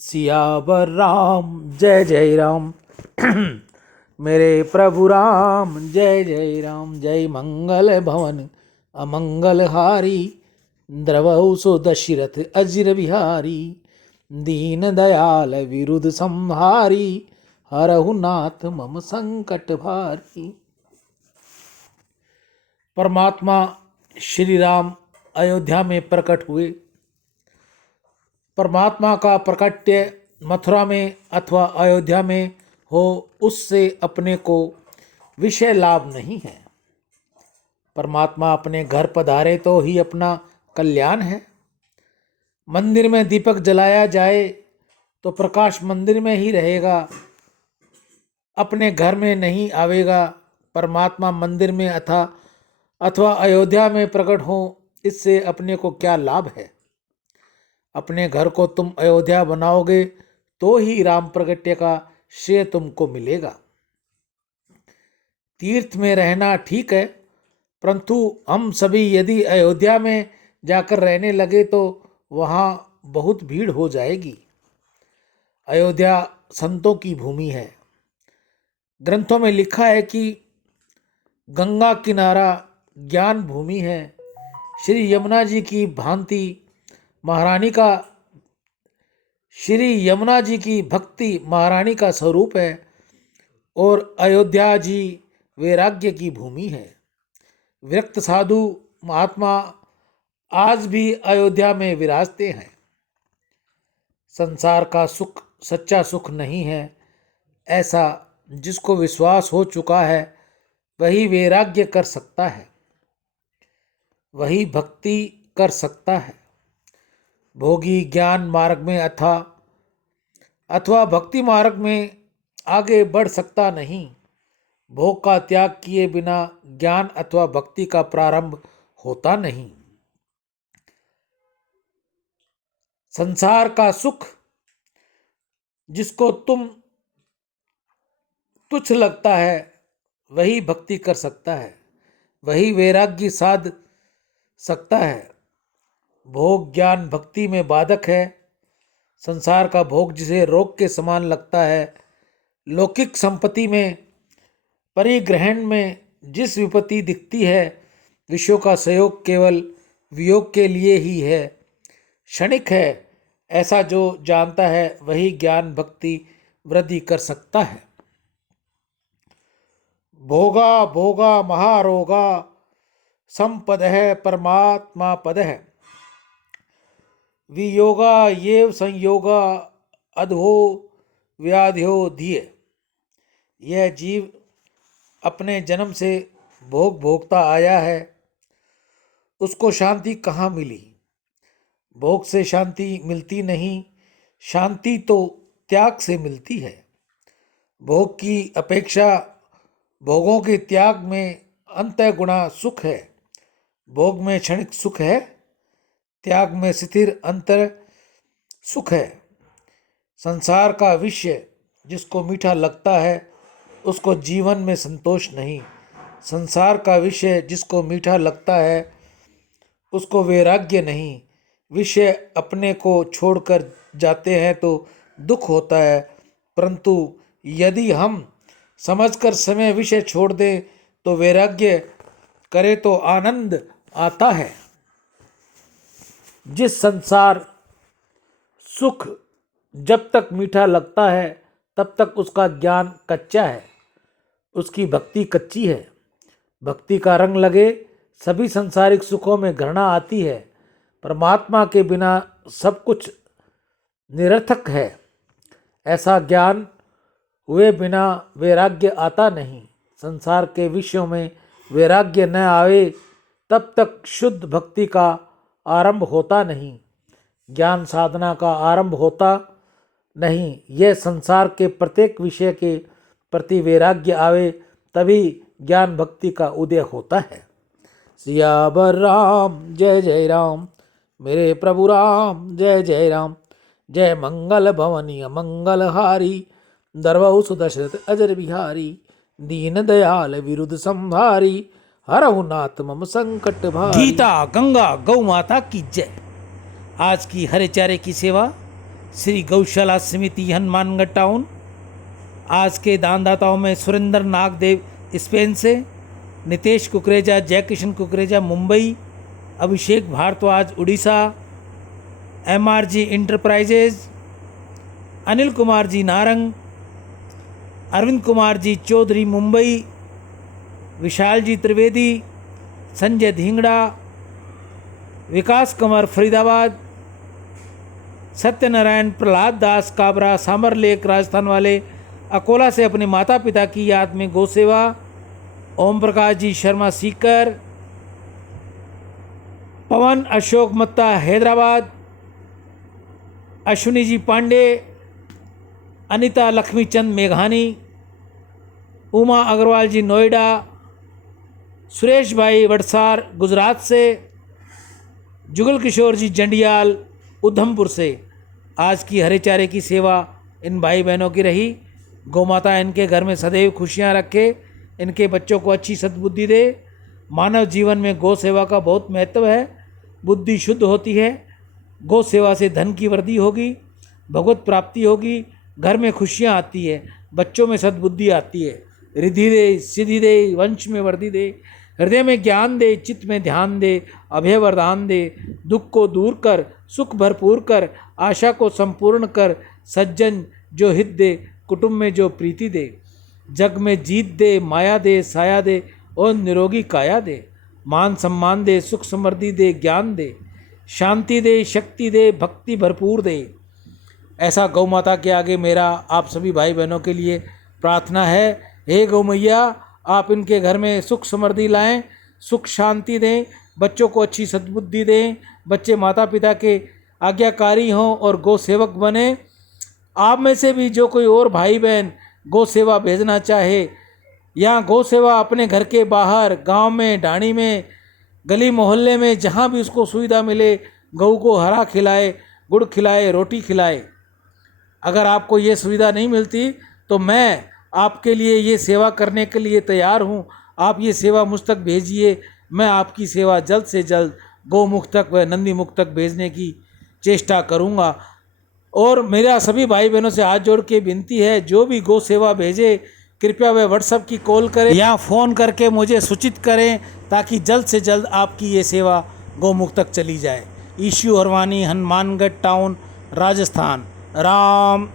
सियावर राम जय जय राम। मेरे प्रभु राम जय जय राम। जय मंगल भवन अमंगल हारी, द्रवहु सो दशरथ अजिर बिहारी। दीन दयाल विरुद्ध संहारी, हरहु नाथ मम संकट भारी। परमात्मा श्री राम अयोध्या में प्रकट हुए। परमात्मा का प्रकट्य मथुरा में अथवा अयोध्या में हो, उससे अपने को विषय लाभ नहीं है। परमात्मा अपने घर पधारे तो ही अपना कल्याण है। मंदिर में दीपक जलाया जाए तो प्रकाश मंदिर में ही रहेगा, अपने घर में नहीं आवेगा। परमात्मा मंदिर में अथवा अयोध्या में प्रकट हो, इससे अपने को क्या लाभ है। अपने घर को तुम अयोध्या बनाओगे तो ही राम प्रगट्य का श्रेय तुमको मिलेगा। तीर्थ में रहना ठीक है, परंतु हम सभी यदि अयोध्या में जाकर रहने लगे तो वहाँ बहुत भीड़ हो जाएगी। अयोध्या संतों की भूमि है। ग्रंथों में लिखा है कि गंगा किनारा ज्ञान भूमि है। श्री यमुना जी की भांति श्री यमुना जी की भक्ति महारानी का स्वरूप है और अयोध्या जी वैराग्य की भूमि है। विरक्त साधु महात्मा आज भी अयोध्या में विराजते हैं। संसार का सुख सच्चा सुख नहीं है, ऐसा जिसको विश्वास हो चुका है वही वैराग्य कर सकता है, वही भक्ति कर सकता है। भोगी ज्ञान मार्ग में अथवा भक्ति मार्ग में आगे बढ़ सकता नहीं। भोग का त्याग किए बिना ज्ञान अथवा भक्ति का प्रारंभ होता नहीं। संसार का सुख जिसको तुम तुच्छ लगता है वही भक्ति कर सकता है, वही वैराग्य साध सकता है। भोग ज्ञान भक्ति में बाधक है। संसार का भोग जिसे रोग के समान लगता है, लौकिक संपत्ति में परिग्रहण में जिस विपत्ति दिखती है, विषयों का सहयोग केवल वियोग के लिए ही है, क्षणिक है। ऐसा जो जानता है वही ज्ञान भक्ति वृद्धि कर सकता है। भोगा भोगा महारोगा, संपद है परमात्मा पद है। वियोगा ये संयोगा, अधो व्याध्यो धिय। यह जीव अपने जन्म से भोग भोगता आया है, उसको शांति कहाँ मिली। भोग से शांति मिलती नहीं, शांति तो त्याग से मिलती है। भोग की अपेक्षा भोगों के त्याग में अंतःगुणा सुख है। भोग में क्षणिक सुख है, त्याग में स्थिर अंतर सुख है। संसार का विषय जिसको मीठा लगता है उसको जीवन में संतोष नहीं। संसार का विषय जिसको मीठा लगता है उसको वैराग्य नहीं। विषय अपने को छोड़कर जाते हैं तो दुख होता है, परंतु यदि हम समझकर समय विषय छोड़ दें तो वैराग्य करे तो आनंद आता है। जिस संसार सुख जब तक मीठा लगता है तब तक उसका ज्ञान कच्चा है, उसकी भक्ति कच्ची है। भक्ति का रंग लगे सभी संसारिक सुखों में घृणा आती है। परमात्मा के बिना सब कुछ निरर्थक है। ऐसा ज्ञान हुए बिना वैराग्य आता नहीं। संसार के विषयों में वैराग्य न आवे तब तक शुद्ध भक्ति का आरंभ होता नहीं, ज्ञान साधना का आरंभ होता नहीं। यह संसार के प्रत्येक विषय के प्रति वैराग्य आवे तभी ज्ञान भक्ति का उदय होता है। सियावर राम जय जय राम। मेरे प्रभु राम जय जय राम। जय मंगल भवनी मंगल हारी, दरवहु सो दशरथ अजर बिहारी। दीन दयाल विरुद्ध संहारी, हरहु नाथ मम संकट भारी। गीता गंगा गौ माता की जय। आज की हरे चारे की सेवा श्री गौशाला समिति हनुमानगढ़ टाउन। आज के दानदाताओं में सुरेंद्र नागदेव स्पेन से, नितेश कुकरेजा, जयकिशन कुकरेजा मुंबई, अभिषेक भारद्वाज उड़ीसा, MRG इंटरप्राइजेज, अनिल कुमार जी नारंग, अरविंद कुमार जी चौधरी मुंबई, विशाल जी त्रिवेदी, संजय धिंगड़ा, विकास कुमार फरीदाबाद, सत्यनारायण प्रहलाद दास काबरा सामर लेक राजस्थान वाले, अकोला से अपने माता पिता की याद में गौ सेवा, ओम प्रकाश जी शर्मा सीकर, पवन अशोक मत्ता हैदराबाद, अश्विनी जी पांडे, अनिता लक्ष्मीचंद मेघानी, उमा अग्रवाल जी नोएडा, सुरेश भाई वडसार गुजरात से, जुगल किशोर जी जंडियाल उधमपुर से। आज की हरे चारे की सेवा इन भाई बहनों की रही। गौ माता इनके घर में सदैव खुशियाँ रखे, इनके बच्चों को अच्छी सद्बुद्धि दे। मानव जीवन में गौ सेवा का बहुत महत्व है। बुद्धि शुद्ध होती है, गौ सेवा से धन की वृद्धि होगी, भगवत प्राप्ति होगी, घर में खुशियाँ आती है, बच्चों में सद्बुद्धि आती है। रिद्धि दे, सिद्धि दे, वंश में वृद्धि दे, हृदय में ज्ञान दे, चित्त में ध्यान दे, अभय वरदान दे, दुख को दूर कर, सुख भरपूर कर, आशा को संपूर्ण कर, सज्जन जो हित दे, कुटुंब में जो प्रीति दे, जग में जीत दे, माया दे, साया दे और निरोगी काया दे, मान सम्मान दे, सुख समृद्धि दे, ज्ञान दे, शांति दे, शक्ति दे, भक्ति भरपूर दे। ऐसा गौ माता के आगे मेरा आप सभी भाई बहनों के लिए प्रार्थना है। हे गौ मैया, आप इनके घर में सुख समृद्धि लाएं, सुख शांति दें, बच्चों को अच्छी सद्बुद्धि दें, बच्चे माता पिता के आज्ञाकारी हों और गौ सेवक बने। आप में से भी जो कोई और भाई बहन गौ सेवा भेजना चाहे या गौ सेवा अपने घर के बाहर, गांव में, ढाणी में, गली मोहल्ले में, जहां भी उसको सुविधा मिले, गऊ को हरा खिलाए, गुड़ खिलाए, रोटी खिलाए। अगर आपको ये सुविधा नहीं मिलती तो मैं आपके लिए ये सेवा करने के लिए तैयार हूँ। आप ये सेवा मुझ तक भेजिए, मैं आपकी सेवा जल्द से जल्द गौमुख तक व नंदी मुख तक भेजने की चेष्टा करूँगा। और मेरा सभी भाई बहनों से हाथ जोड़ के विनती है, जो भी गौ सेवा भेजे कृपया वह व्हाट्सएप की कॉल करें या फ़ोन करके मुझे सूचित करें, ताकि जल्द से जल्द आपकी ये सेवा गौमुख तक चली जाए। ईशू हरवानी, हनुमानगढ़ टाउन, राजस्थान। राम